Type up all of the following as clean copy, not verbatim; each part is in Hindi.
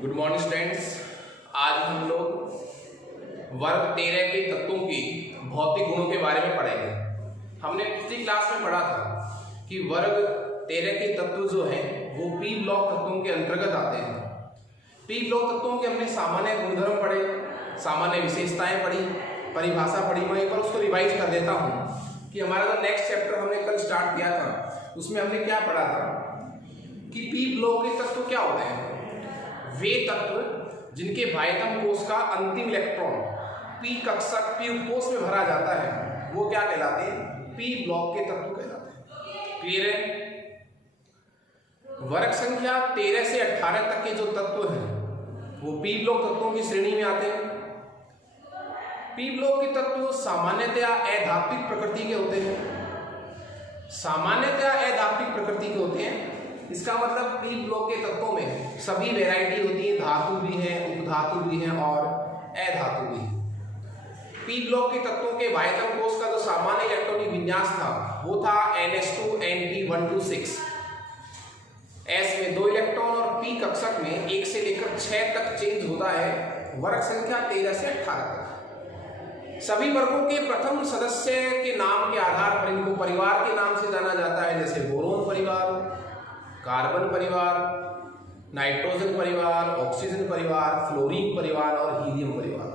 Good morning students. आज हम लोग वर्ग 13 के तत्वों की भौतिक गुणों के बारे में पढ़ेंगे। हमने पिछली क्लास में पढ़ा था कि वर्ग 13 के तत्व जो हैं वो पी ब्लॉक तत्वों के अंतर्गत आते हैं। पी ब्लॉक तत्वों के हमने सामान्य गुणधर्म पढ़े, सामान्य विशेषताएं पढ़ी, परिभाषा पढ़ी। मैं एक बार उसको रिवाइज कर देता हूँ कि हमारा जो नेक्स्ट चैप्टर हमने कल स्टार्ट किया था उसमें हमने क्या पढ़ा था कि पी ब्लॉक के तत्व क्या होते हैं। वे तत्व जिनके बाह्यतम कोश का अंतिम इलेक्ट्रॉन पी कक्षक पी उपकोश में भरा जाता है वो क्या कहलाते हैं, पी ब्लॉक के तत्व कहलाते हैं। क्लियर है। वर्ग संख्या 13 से 18 तक के जो तत्व हैं वो पी ब्लॉक तत्वों की श्रेणी में आते हैं। पी ब्लॉक के तत्व सामान्यतया अधात्विक प्रकृति के होते हैं। सामान्यतया अधात्विक प्रकृति के होते हैं, इसका मतलब पी ब्लॉक के तत्वों में सभी वैरायटी होती है, धातु भी है, उपधातु भी है और अधातु भी है। पी ब्लॉक के तत्वों के बाह्यतम कोश का जो सामान्य इलेक्ट्रॉनिक विन्यास था वो था ns2nd126। s में 2 इलेक्ट्रॉन और p कक्षक में 1 से लेकर 6 तक चेंज होता है वर्ग संख्या 13 से 18 तक। सभी वर्गों के प्रथम सदस्य के नाम के आधार पर इनको परिवार के नाम से जाना जाता है, जैसे बोरोन परिवार, कार्बन परिवार, नाइट्रोजन परिवार, ऑक्सीजन परिवार, फ्लोरीन परिवार और हीलियम परिवार।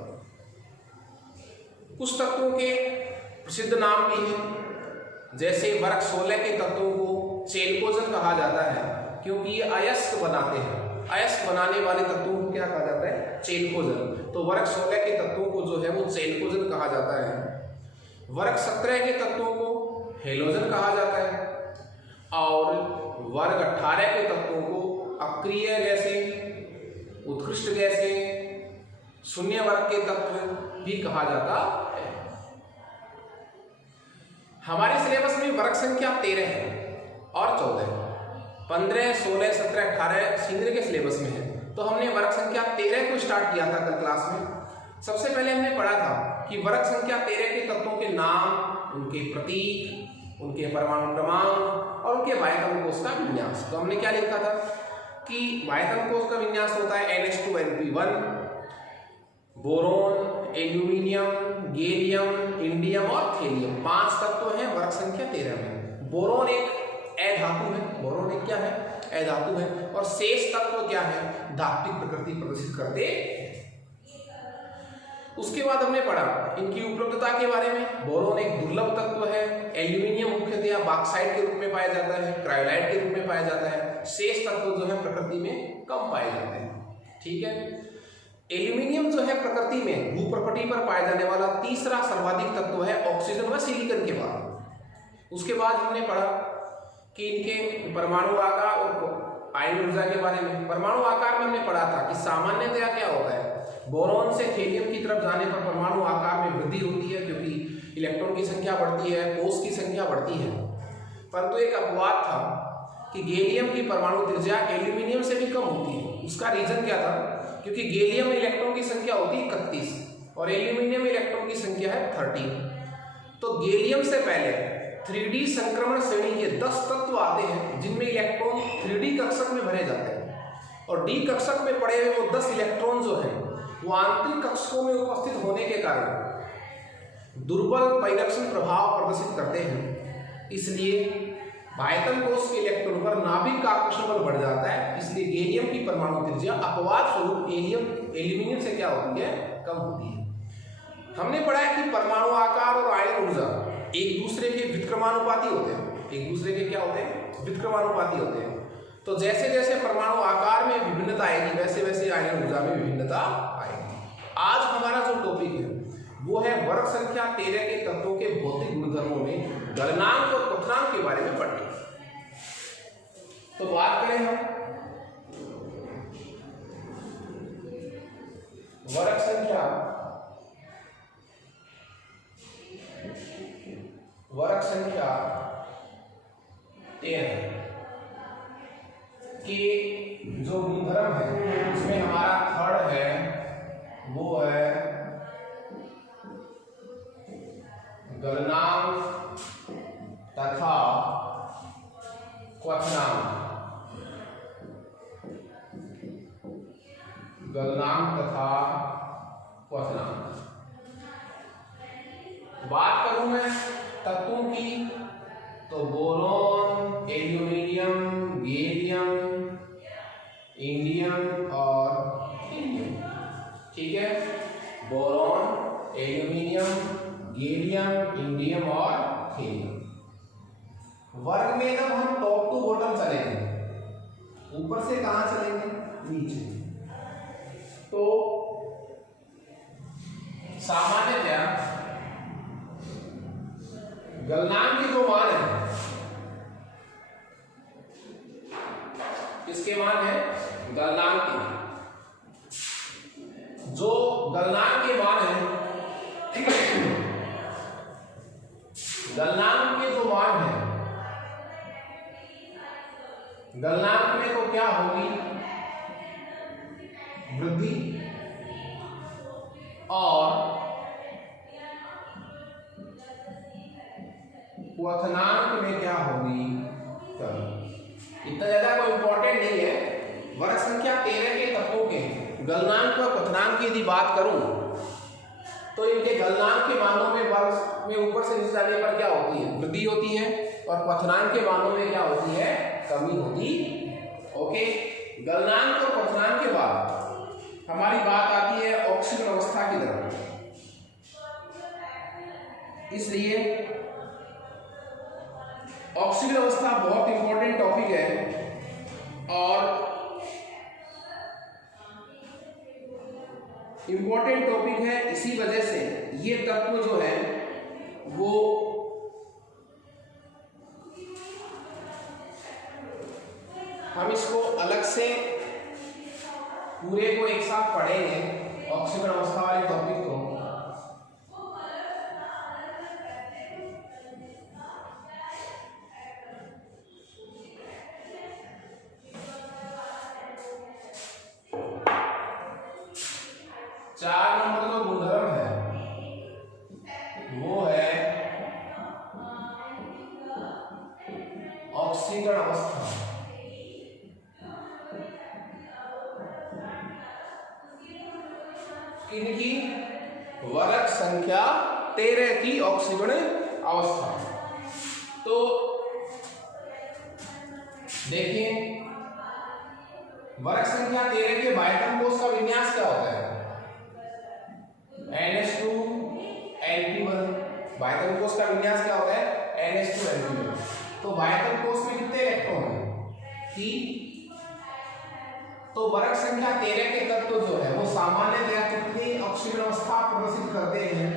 कुछ तत्वों के प्रसिद्ध नाम भी हैं, जैसे वर्ग 16 के तत्वों को चेलकोजन कहा जाता है क्योंकि ये अयस्क बनाते हैं। अयस्क बनाने वाले तत्वों को क्या कहा जाता है, चेलकोजन। तो वर्ग 16 के तत्वों को जो है वो चेलकोजन कहा जाता है। वर्ग 17 के तत्वों को हेलोजन कहा जाता है और वर्ग 18 के तत्वों को अक्रिय गैसें, उत्कृष्ट गैसें, शून्य वर्ग के तत्व भी कहा जाता है। हमारे सिलेबस में वर्ग संख्या 13 है और 14, 15, 16, 17, 18 सीनियर के सिलेबस में है। तो हमने वर्ग संख्या 13 को स्टार्ट किया था कल क्लास में। सबसे पहले हमने पढ़ा था कि वर्ग संख्या 13 के तत्वों के नाम, उनके प्रतीक, उनके परमाणु क्रमांक और उनके बाह्यतम कोश का विन्यास। तो हमने क्या लिखा था कि बाह्यतम कोश का विन्यास होता है NH2nP1, boron, aluminium, gallium, indium और थेलियम। 5 तत्व हैं वर्ग संख्या 13 में। बोरोन एक अधातु है, बोरोन एक क्या है, अधातु है। और शेष तत्व क्या है, धात्विक प्रकृति प्रदर्शित करते हैं। उसके बाद हमने पढ़ा इनकी उपलब्धता के बारे में। बोरोन एक दुर्लभ तत्व है। एल्यूमिनियम मुख्यतया बॉक्साइट के रूप में पाया जाता है, क्रायोलाइट के रूप में पाया जाता है। शेष तत्व जो है प्रकृति में कम पाए जाते हैं। ठीक है। एल्यूमिनियम जो है प्रकृति में भूप्रपटी पर पाया जाने वाला तीसरा सर्वाधिक तत्व है ऑक्सीजन व सिलिकॉन के बाद। उसके बाद हमने पढ़ा कि इनके परमाणु आकार और आयन ऊर्जा के बारे में। परमाणु आकार में हमने पढ़ा था कि सामान्यतया क्या होता है, बोरोन से थेलियम की तरफ जाने पर परमाणु आकार में वृद्धि होती है क्योंकि इलेक्ट्रॉन की संख्या बढ़ती है, कोश की संख्या बढ़ती है। परंतु एक अपवाद था कि गैलियम की परमाणु त्रिज्या एल्यूमिनियम से भी कम होती है। उसका रीजन क्या था, क्योंकि गैलियम में इलेक्ट्रॉन की संख्या होती है 31 और एल्यूमिनियम में इलेक्ट्रॉन की संख्या है 13। तो गैलियम से पहले 3D संक्रमण श्रेणी के 10 तत्व आते हैं जिनमें इलेक्ट्रॉन 3D कक्षक में भरे जाते हैं और D कक्षक में पड़े हुए वो 10 इलेक्ट्रॉन जो हैं वो आंतरिक कक्षकों में उपस्थित होने के कारण दुर्बल परिरक्षण प्रभाव प्रदर्शित करते हैं। इसलिए बाह्यतम कोश के इलेक्ट्रॉन पर नाभिक का आकर्षण बल बढ़ जाता है। इसलिए गैलियम की परमाणु त्रिज्या अपवाद स्वरूप एल्यूमिनियम से क्या होती है, कम होती है। हमने पढ़ा है कि परमाणु आकार और आयन ऊर्जा एक दूसरे के व्युत्क्रमानुपाती होते हैं। एक दूसरे के क्या होते हैं, व्युत्क्रमानुपाती होते हैं। तो जैसे जैसे परमाणु आकार में विभिन्नता आएगी वैसे वैसे आयन ऊर्जा में विभिन्नता आएगी। आज हमारा जो टॉपिक है वो है वर्ग संख्या 13 के तत्वों के भौतिक गुणधर्मों में गलनांक और क्वथनांक के बारे में पढ़ेंगे। तो बात करें हम वर्ग संख्या 13 के जो गुणधर्म है उसमें हमारा थर्ड है वो है गलनांक तथा क्वथनांक। गलनांक तथा क्वथनांक। बात करूं मैं तत्वों की तो बोरोन, एल्यूमिनियम, गैलियम, इंडियम और हीलियम। ठीक है, बोरोन, एल्यूमिनियम, गैलियम, इंडियम और हीलियम। वर्ग में जब हम टॉप टू बॉटम चलेंगे, ऊपर से कहां चलेंगे, नीचे, तो सामान्यतया गलनांक के जो मान है, किसके मान है, गलनांक के, जो गलनांक के मान है, गलनांक के जो मान है, गलनांक में तो क्या होगी, वृद्धि, और क्वथनांक में क्या होगी, कमी। इतना ज्यादा कोई इंपॉर्टेंट नहीं है। वर्ग संख्या 13 के तत्वों के गलनांक और क्वथनांक की यदि बात करूं तो इनके गलनांक के मानों में वर्ग में ऊपर से नीचे जाने पर क्या होती है, वृद्धि होती है, और क्वथनांक के मानों में क्या होती है, कमी होती। ओके, गलनांक और क्वथनांक के बाद हमारी बात आती है ऑक्सीजन अवस्था की तरफ। इसलिए ऑक्सीजन अवस्था बहुत इंपॉर्टेंट टॉपिक है, और इंपॉर्टेंट टॉपिक है इसी वजह से ये तत्व जो है वो हम इसको अलग से पूरे को एक साथ पढ़ेंगे, ऑक्सीजन अवस्था वाले टॉपिक को। चार नंबर जो गुणधर्म है वो है ऑक्सीजन अवस्था। किनकी, वर्ग संख्या 13 की ऑक्सीजन अवस्था। तो देखिए, वर्ग संख्या 13 के बायटन कोष का विन्यास क्या होता है, NH2 Np1। बायतन कोष का विन्यास क्या होता है, NH2 Np1। तो बायतन कोष में कितने इलेक्ट्रॉन हैं, 3। तो वर्ग संख्या 13 के तत्व जो है वो सामान्यतया कितनी ऑक्सीजन अवस्था प्रदर्शित करते हैं,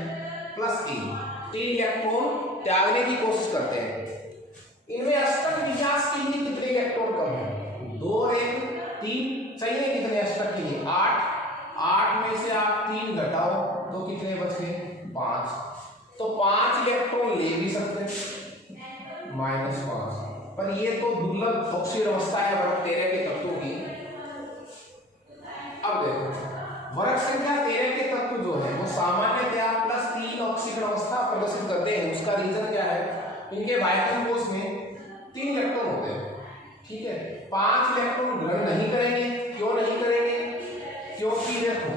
+3। 3 इलेक्ट्रॉन त्यागने की कोशिश करते हैं। इनमें अष्टक विन्यास के लिए कितने इलेक्ट्रॉन कम है, 2 और 1, 3 चाहिए। कितने अष्टक के लिए, 8 में से आप 3 घटाओ तो कितने बच गए, 5। तो 5 इलेक्ट्रॉन ले भी सकते हैं, -5। पर ये तो दुर्लभ ऑक्सीजन अवस्था है वर्ग 13 के तत्वों की। अब देखो, वर्ग संख्या 13 के तत्व जो है वो सामान्यतया +3 ऑक्सीजन अवस्था प्रदर्शित करते हैं। उसका रीजन क्या है, इनके बायतन कोष में 3 इलेक्ट्रॉन होते हैं, ठीक है। 5 इलेक्ट्रॉन ग्रहण नहीं करेंगे। क्यों नहीं करेंगे, क्योंकि देखो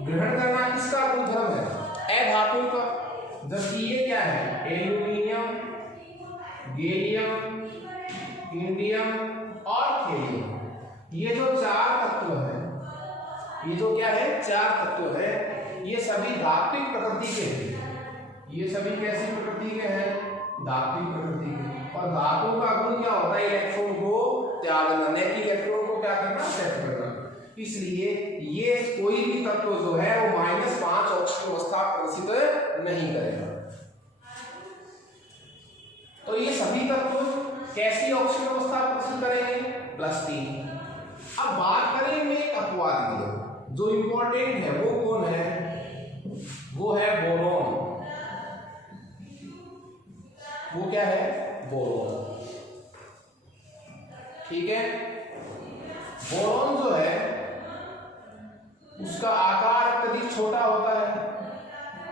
ग्रहण करना किसका गुणधर्म है, अधातु का। जबकि ये क्या है, एल्यूमिनियम, गैलियम, इंडियम और हीलियम, ये जो 4 तत्व है, ये जो क्या है, 4 तत्व है, ये सभी धात्विक प्रकृति के हैं। ये सभी कैसी प्रकृति के हैं, धात्विक प्रकृति के। और धातु का गुण क्या होता है, इलेक्ट्रॉन को त्यागना, न कि इलेक्ट्रॉन को क्या करना, सेट करना। इसलिए ये कोई भी तत्व जो है वो -5 ऑक्सीजन अवस्था प्रदर्शित नहीं करेगा। तो ये सभी तत्व कैसी ऑक्सीजन अवस्था प्रदर्शित करेंगे, +3। अब बात करेंगे अपवाद की, जो इंपॉर्टेंट है वो कौन है, वो है बोरोन। वो क्या है, बोरोन, ठीक है। बोरोन जो है उसका आकार अत्यधिक छोटा होता है,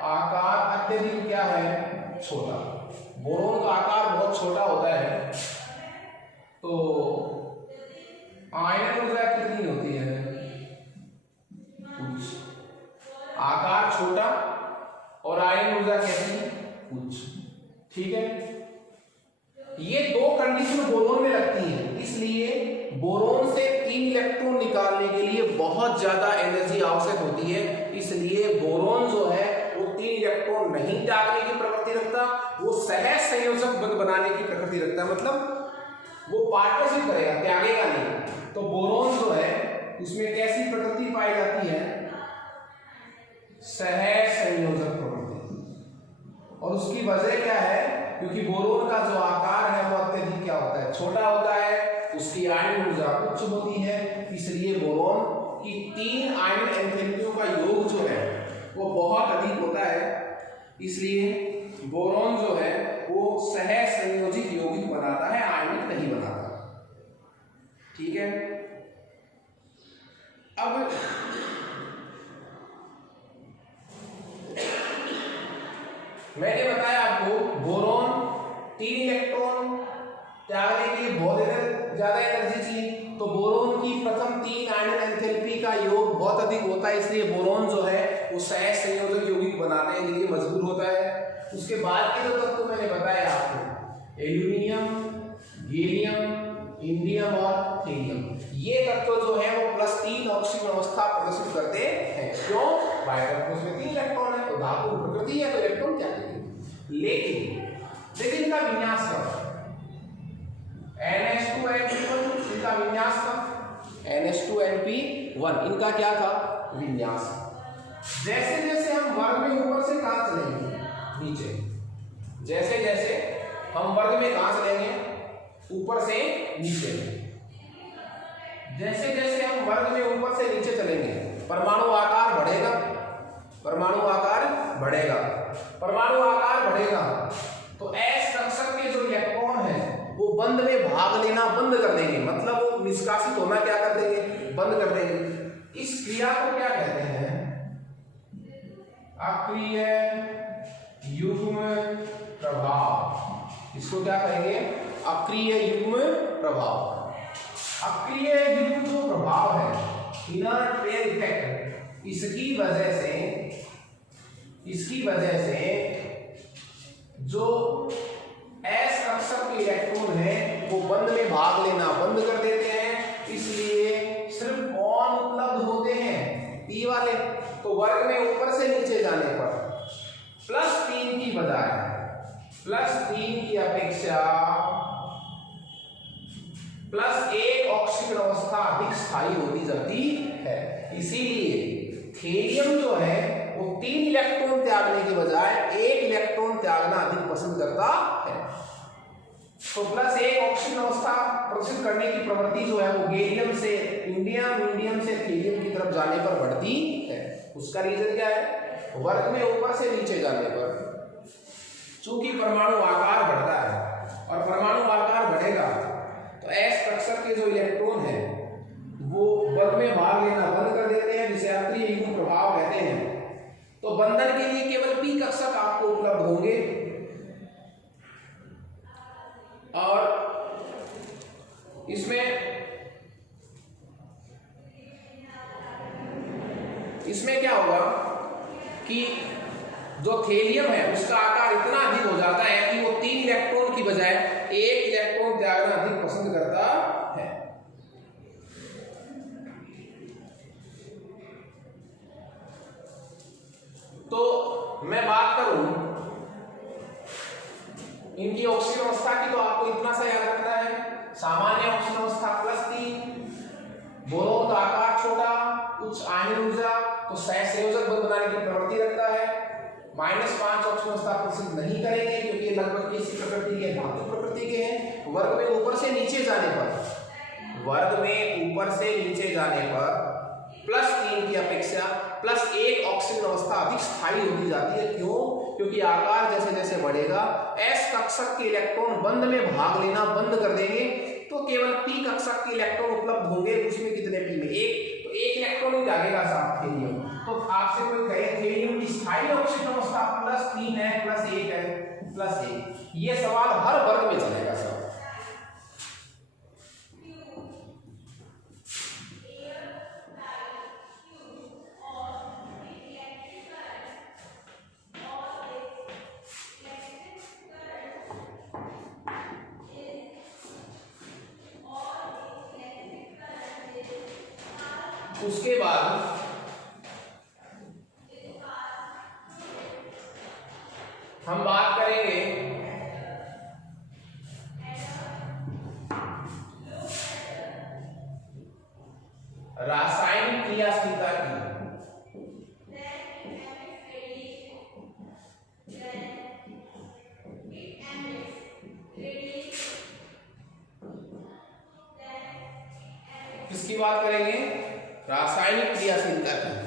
आकार अत्यधिक क्या है, छोटा। बोरोन का आकार बहुत छोटा होता है। तो आयनन ऊर्जा कितनी होती है, ठीक है, ये दो कंडीशन बोरोन में लगती हैं, इसलिए बोरोन से 3 इलेक्ट्रॉन निकालने के लिए बहुत ज्यादा एनर्जी आवश्यक होती है। इसलिए बोरोन जो है वो 3 इलेक्ट्रॉन नहीं त्यागने की प्रवृत्ति रखता, वो सहज संयोजक बंध बनाने की प्रकृति रखता, मतलब वो पार्टनरशिप करेगा, त्यागेगा नहीं। तो बोरोन जो है उसमें कैसी प्रकृति पाई जाती है? सहज संयोजक प्रवृत्ति। और उसकी वजह क्या है? क्योंकि बोरोन का जो आकार है वो अत्यधिक क्या होता है? छोटा होता है, उसकी आयन ऊर्जा उच्च होती है, इसलिए बोरोन की 3 आयन एंथैल्पियों का योग जो है वो बहुत अधिक होता है। इसलिए बोरोन जो है वो सहज संयोजित यौगिक बनाता है, आयनिक नहीं बनाता। ठीक है, अब मैंने बताया आपको बोरोन 3 इलेक्ट्रॉन त्यागने के लिए बहुत ज्यादा एनर्जी चाहिए, तो बोरोन की प्रथम 3 आयन एंथैल्पी का योग बहुत अधिक होता है, इसलिए बोरोन जो है वो सहज संयोजक यौगिक बनाने के लिए मजबूर होता है। उसके बाद के जो तत्व मैंने बताया आपको, एल्यूमिनियम, गैलियम, इंडियम और हीलियम, ये तत्व जो है वो +3 ऑक्सीजन अवस्था प्रदर्शित करते हैं। क्यों? बायोटॉप में 3 इलेक्ट्रॉन है, तो धातु प्रकृति है, तो इलेक्ट्रॉन क्या देंगे। लेकिन इनका विन्यास का NH2NP1, इनका विन्यास का NH2NP1, इनका क्या था? विन्यास। जैसे जैसे हम वर्ग में ऊपर से कहां चलेंगे? नीचे। जैसे जैसे हम वर्ग में कहां चलेंगे? ऊपर से नीचे। जैसे जैसे हम वर्ग में ऊपर से नीचे चलेंगे, परमाणु आकार बढ़ेगा, परमाणु आकार बढ़ेगा, परमाणु आकार बढ़ेगा, तो S कक्षक के जो इलेक्ट्रॉन है वो बंध में भाग लेना बंद कर देंगे, मतलब वो निष्कासित होना क्या कर देंगे? बंद कर देंगे। इस क्रिया को क्या कहते हैं? अक्रिय युग्म प्रभाव। इसको क्या कहेंगे? अक्रिय युग्म प्रभाव। अक्रिय युग्म जो प्रभाव है, इनर्ट पेयर इफेक्ट, इसकी वजह से जो S कक्षक के इलेक्ट्रॉन है वो बंध में भाग लेना बंद कर देते हैं, इसलिए सिर्फ कौन उपलब्ध होते हैं? P वाले। तो वर्ग में ऊपर से नीचे जाने पर +3 की बजाय +3 की अपेक्षा +1 ऑक्सीजन अवस्था अधिक स्थायी होती जाती है। इसीलिए थेरियम जो है वो 3 इलेक्ट्रॉन त्यागने के बजाय 1 इलेक्ट्रॉन त्यागना अधिक पसंद करता है। तो +1 ऑक्सीजन अवस्था प्रदर्शित करने की प्रवृत्ति जो है वो गैलियम से इंडियम से थेरियम की तरफ जाने पर बढ़ती है। उसका रीजन क्या है? वर्ग में ऊपर से नीचे जाने पर चूंकि परमाणु आकार बढ़ता है, और परमाणु आकार बढ़ेगा तो S कक्षक के जो इलेक्ट्रॉन है वो वर्ग में भाग लेना बंद कर देते हैं, जिसे अक्रिय युग्म प्रभाव कहते हैं। तो बंधन के लिए केवल P कक्षक आपको उपलब्ध होंगे, और इसमें क्या होगा कि जो थेलियम है उसका आकार इतना अधिक हो जाता है कि वो 3 इलेक्ट्रॉन की बजाय 1 इलेक्ट्रॉन त्यागना अधिक पसंद करता है। तो मैं बात करूं इनकी ऑक्सीजन अवस्था की, तो आपको इतना सा याद रखना है। सामान्य ऑक्सीजन अवस्था +3, बोरोन का आकार छोटा, उच्च आयन ऊर्जा, तो सहज संयोजक बंध बनाने की प्रवृत्ति रखता है। -5 ऑक्सीजन अवस्था प्रदर्शित नहीं करेंगे क्योंकि ये लगभग इसी प्रकृति के, धातु प्रकृति के हैं। वर्ग में ऊपर से नीचे जाने पर +3 की अपेक्षा +1 ऑक्सीजन अवस्था अधिक स्थायी होती जाती है। क्यों? क्योंकि आकार जैसे जैसे बढ़ेगा S कक्षक के इलेक्ट्रॉन बंध में भाग लेना बंद कर देंगे, तो केवल P कक्षक के इलेक्ट्रॉन उपलब्ध होंगे। उसमें कितने P में? 1, तो 1 इलेक्ट्रॉन ही जाएगा साथ थेलियम। तो आपसे कोई कहे थेलियम की स्थायी ऑक्सीजन अवस्था +3 है, +1 है, +1, ये सवाल हर वर्ग में चलेगा सर। उसके बाद हम बात करेंगे रासायनिक क्रियाशीलता की। किसकी बात करेंगे? रासायनिक क्रियाशीलता की।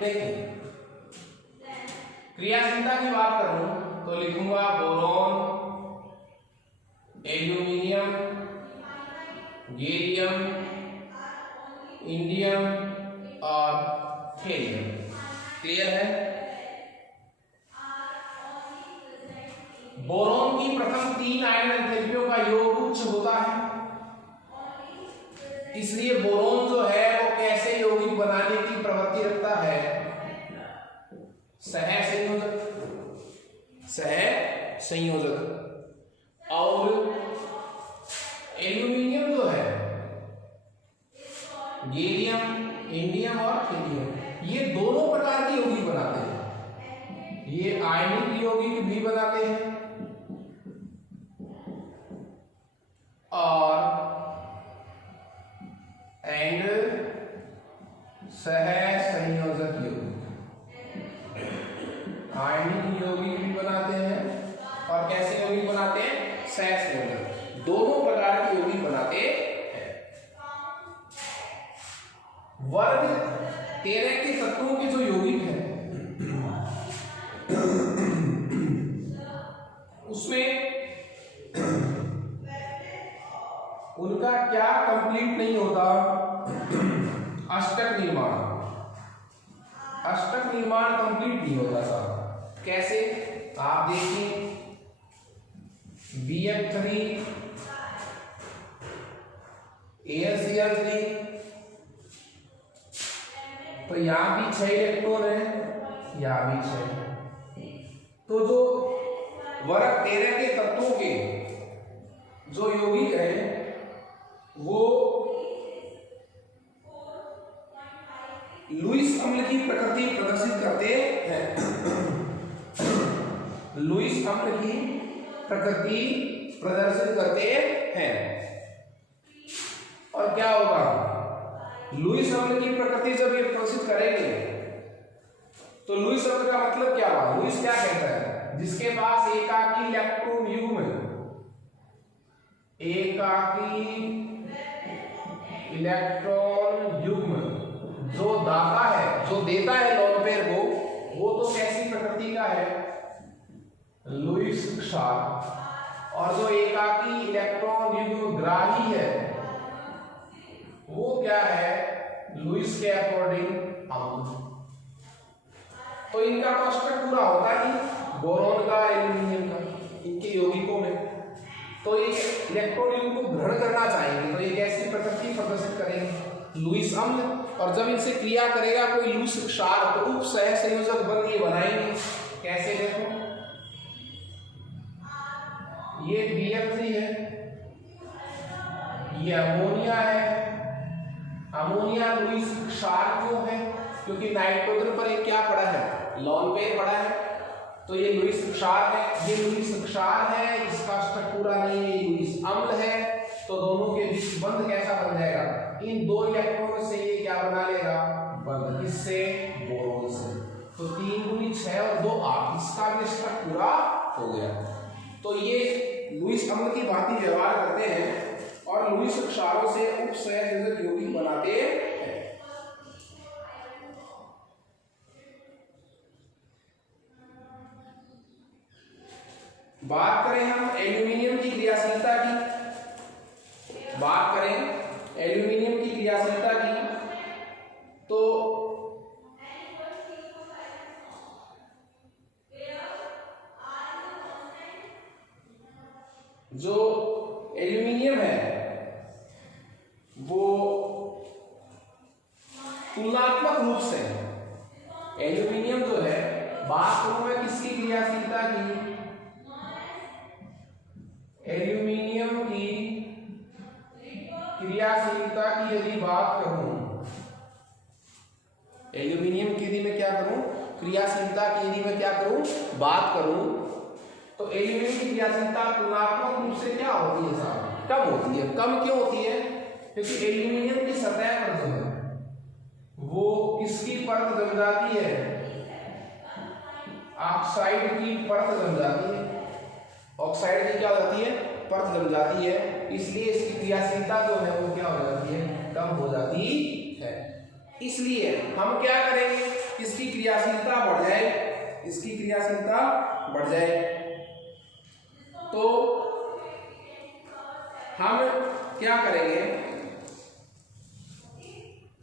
देखिए, क्रियाशीलता की बात करूं तो लिखूंगा बोरॉन, एल्यूमिनियम, गैलियम, इंडियम और हेलियम। क्लियर है? बोरॉन की प्रथम 3 आयन एंथैल्पियों का योग उच्च होता है, इसलिए बोरॉन जो है वो कैसे यौगिक बनाने की प्रवृत्ति रखता है? सह संयोजक। और एल्यूमिनियम जो है, गैलियम, इंडियम और हेलियम, ये दोनों प्रकार के यौगिक बनाते हैं। ये आयनिक यौगिक भी बनाते हैं और सह संयोजक यौगिक, आयनिक यौगिक भी बनाते हैं और कैसे यौगिक बनाते हैं? सह संयोजक। दोनों प्रकार के यौगिक बनाते हैं। वर्ग 13 के तत्वों के जो यौगिक हैं उसमें उनका क्या कंप्लीट नहीं होता? अष्टक निर्माण। अष्टक निर्माण कंप्लीट नहीं होता था। कैसे? आप देखिए, BF3 AlCl3, तो यहां भी 6 इलेक्ट्रॉन है, यहां भी 6। तो जो वर्ग 13 के तत्वों के जो यौगिक है वो लुईस अम्ल की प्रकृति प्रदर्शित करते हैं। लुईस अम्ल की प्रकृति प्रदर्शित करते हैं। और क्या होगा? लुईस अम्ल की प्रकृति जब ये प्रदर्शित करेंगे तो लुईस अम्ल का मतलब क्या हुआ? लुईस क्या कहता है? जिसके पास एकाकी इलेक्ट्रॉन युग्म, एकाकी इलेक्ट्रॉन युग्म जो दाता है, जो देता है लोन पेयर को, वो तो कैसी प्रकृति का है? लुईस क्षार। और जो एकाकी इलेक्ट्रॉन युग्म ग्राही है वो क्या है? लुईस के अकॉर्डिंग अम्ल। तो इनका तो अष्टक पूरा होता ही, बोरॉन का, एल्यूमिनियम का, इनके यौगिकों में। तो ये इलेक्ट्रॉन युग्म को ग्रहण करना चाहेंगे तो ये कैसी प्रकृति प्रदर्शित करेंगे? लुईस अम्ल। और जब इनसे क्रिया करेगा कोई लुईस क्षार तो उप सह संयोजक बन ये बनाएंगे। कैसे? देखो, ये BF3 है, ये अमोनिया है। अमोनिया लुईस क्षार क्यों है? क्योंकि नाइट्रोजन पर एक क्या पड़ा है? लोन पेयर पड़ा है, तो ये लुईस क्षार है। ये लुईस क्षार है, इसका अष्टक पूरा नहीं है, ये लुईस अम्ल है। तो दोनों के बीच बंध कैसा बन जाएगा? इन 2 इलेक्ट्रॉन से ये क्या बना लेगा? बंध। किससे? बोरॉन से। तो 3 × 6 और 2 8, इसका भी अष्टक पूरा हो गया। तो ये लुईस अम्ल की भांति व्यवहार करते हैं और लुईस क्षारों से उप सहसंयोजक यौगिक बनाते हैं। बात करें हम एल्यूमिनियम की क्रियाशीलता की, बात करें एल्यूमिनियम की क्रियाशीलता की, तो जो एल्यूमिनियम है वो तुलनात्मक रूप से, एल्यूमिनियम जो है, बात करूं मैं किसकी क्रियाशीलता की, एल्यूमिनियम की क्रियाशीलता की यदि बात करूं, एल्यूमिनियम की यदि मैं क्या करूं, क्रियाशीलता की यदि मैं क्या करूं, बात करूं, तो एल्यूमिनियम की क्रियाशीलता तुलनात्मक रूप से क्या होती है साहब, कम होती है। कम क्यों होती है? क्योंकि एल्यूमिनियम की सतह पर जो है वो किसकी परत जम जाती है, ऑक्साइड की परत जम जाती है, ऑक्साइड की क्या हो जाती है, परत जम जाती है, इसलिए इसकी क्रियाशीलता जो है वो क्या हो जाती है, कम हो जाती है। इसलिए हम क्या करेंगे, इसकी क्रियाशीलता बढ़ जाए, इसकी क्रियाशीलता बढ़ जाए तो हम क्या करेंगे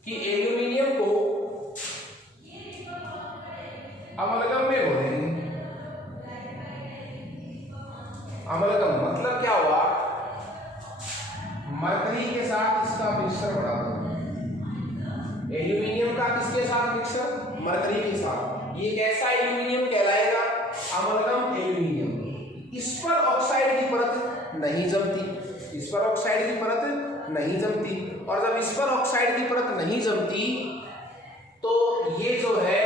कि एल्यूमिनियम को अमलगम में घोलेंगे। अमलगम मतलब क्या हुआ, मरकरी के साथ इसका मिक्सचर बढ़ा दो, एल्यूमिनियम का किसके साथ मिक्सचर, मरकरी के साथ। ये कैसा एल्यूमिनियम कहलाएगा, अमलगम एल्यूमिनियम। इस पर ऑक्साइड की परत नहीं जमती, इस पर ऑक्साइड की परत नहीं जमती, और जब इस पर ऑक्साइड की परत नहीं जमती तो ये जो है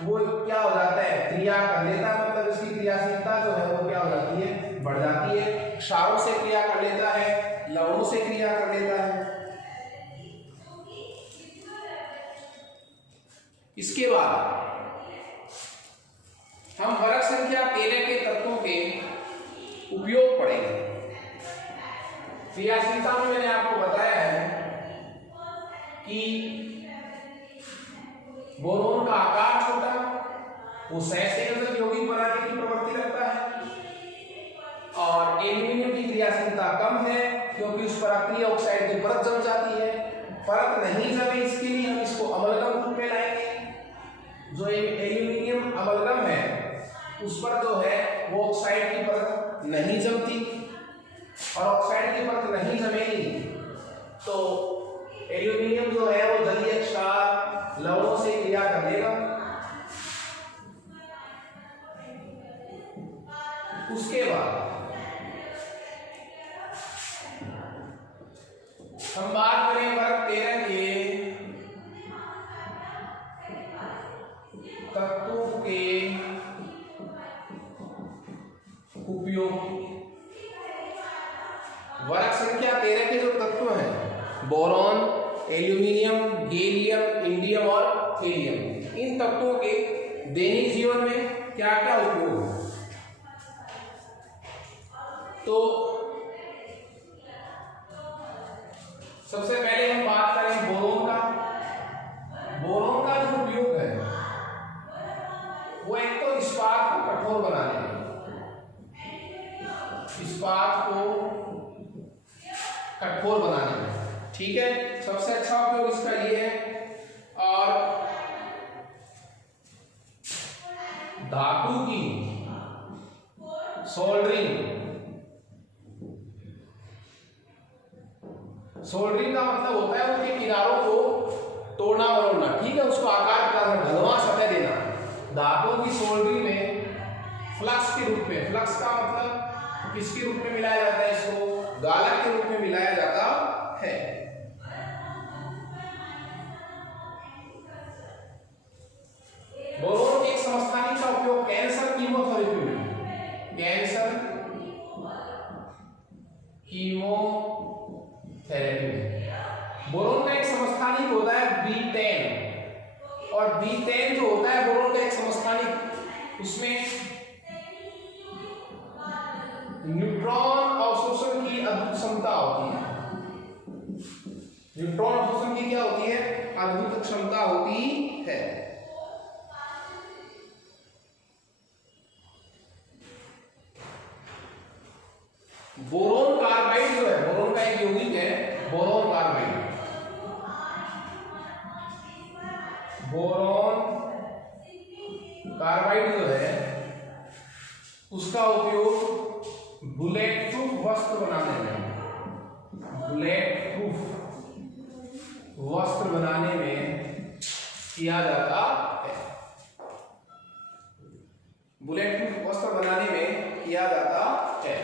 वो क्या हो जाता है, क्रिया कर लेता है, मतलब इसकी क्रियाशीलता जो है वो क्या हो जाती है, बढ़ जाती है। क्षारों से क्रिया कर लेता है, लवणों से क्रिया कर लेता है। इसके बाद हम वर्ग संख्या 13 के तत्वों के उपयोग पढ़ेंगे। क्रियाशीलता में मैंने आपको बताया है कि बोरोन का आकार छोटा, वो सहसंयोजक यौगिक बनाने की प्रवृत्ति रखता है, और एल्यूमिनियम की क्रियाशीलता कम है क्योंकि उस पर अक्रिय ऑक्साइड की परत जम जाती है। परत नहीं जमे इसके लिए हम इसको अमलगम रूप में लाएंगे। जो एल्यूमिनियम अमलगम है उस पर जो है वो ऑक्साइड की परत नहीं जमती, और ऑक्साइड की परत नहीं जमेगी तो एल्यूमिनियम जो है वो जलीय क्षार लवणों से क्रिया कर लेगा। उसके बाद हम बात करें वर्ग 13 के तत्वों के उपयोग। वर्ग संख्या 13 के जो तत्व हैं, बोरॉन, एल्यूमिनियम, गैलियम, इंडियम और थेलियम, इन तत्वों के दैनिक जीवन में क्या क्या उपयोग है। तो सबसे पहले हम बात करें बोरोन का। बोरोन का जो उपयोग है वो एक तो इस्पात को कठोर बनाने में, इस्पात को कठोर बनाने में, ठीक है, सबसे अच्छा उपयोग इसका ये है। और धातु की सोल्डरिंग, सोल्डरिंग का मतलब होता है उनके किनारों को तोड़ना मरोड़ना, ठीक है, उसको आकार प्रदान, ढलवां सतह देना। धातुओं की सोल्डरिंग में फ्लक्स के रूप में, फ्लक्स का मतलब किसके रूप में मिलाया जाता है, इसको गालक के रूप में मिलाया जाता है। बोरोन के एक समस्थानिक का उपयोग कैंसर कीमोथेरेपी में, कैंसर कीमोथेरेपी में बोरोन का एक समस्थानिक होता है B10, और B10 जो होता है बोरोन का एक समस्थानिक, उसमें न्यूट्रॉन अवशोषण की अद्भुत क्षमता होती है। न्यूट्रॉन अवशोषण की क्या होती है, अद्भुत क्षमता होती है। बोरोन कार्बाइड जो है, बोरोन का एक यौगिक है बोरोन कार्बाइड, बोरोन कार्बाइड जो है उसका उपयोग बुलेट प्रूफ वस्त्र बनाने में, बुलेट प्रूफ वस्त्र बनाने में किया जाता है, बुलेट प्रूफ वस्त्र बनाने में किया जाता है।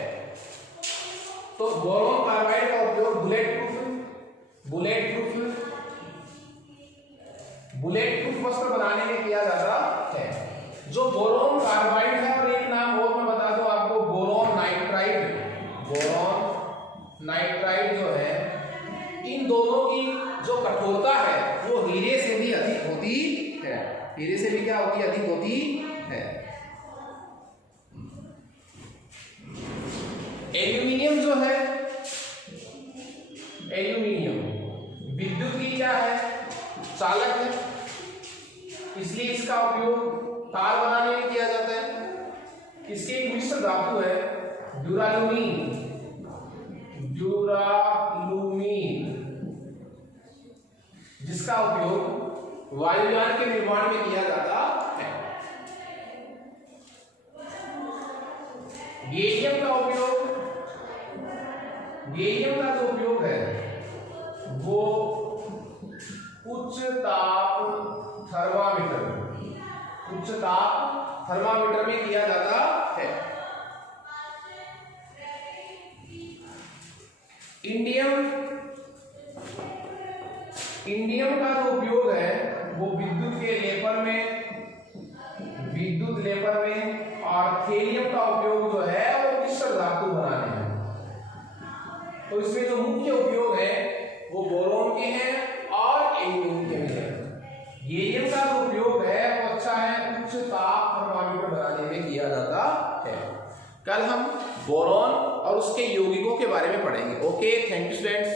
तो बोरोन कार्बाइड का उपयोग बुलेट प्रूफ वस्त्र बनाने में किया जाता है। जो बोरोन कार्बाइड है, और एक नाम और मैं बता दूं आपको, बोरोन नाइट्राइड, बोरोन नाइट्राइड जो है, इन दोनों की जो कठोरता है वो हीरे से भी अधिक होती है, हीरे से भी क्या होती है, अधिक होती है। एल्यूमिनियम जो है, एल्यूमिनियम विद्युत की क्या है, चालक है, इसलिए इसका उपयोग तार बनाने में किया जाता है। इसके एक मिश्र धातु है ड्यूरालुमीन, जिसका उपयोग वायुयान के निर्माण में किया जाता है। गेलियम का जो उपयोग है वो उच्च ताप थर्मामीटर में किया जाता है। इंडियम का जो उपयोग है वो विद्युत लेपर में, और थेलियम का उपयोग जो है वो मिश्र धातु बनाने में। तो इसमें जो मुख्य उपयोग है वो बोरोन के हैं और एल्यूमिनियम के हैं। गेलियम का जो उपयोग है वो अच्छा है, उच्च ताप थर्मामीटर बनाने में किया जाता है। कल हम बोरोन और उसके यौगिकों के बारे में पढ़ेंगे। Okay, thank you students.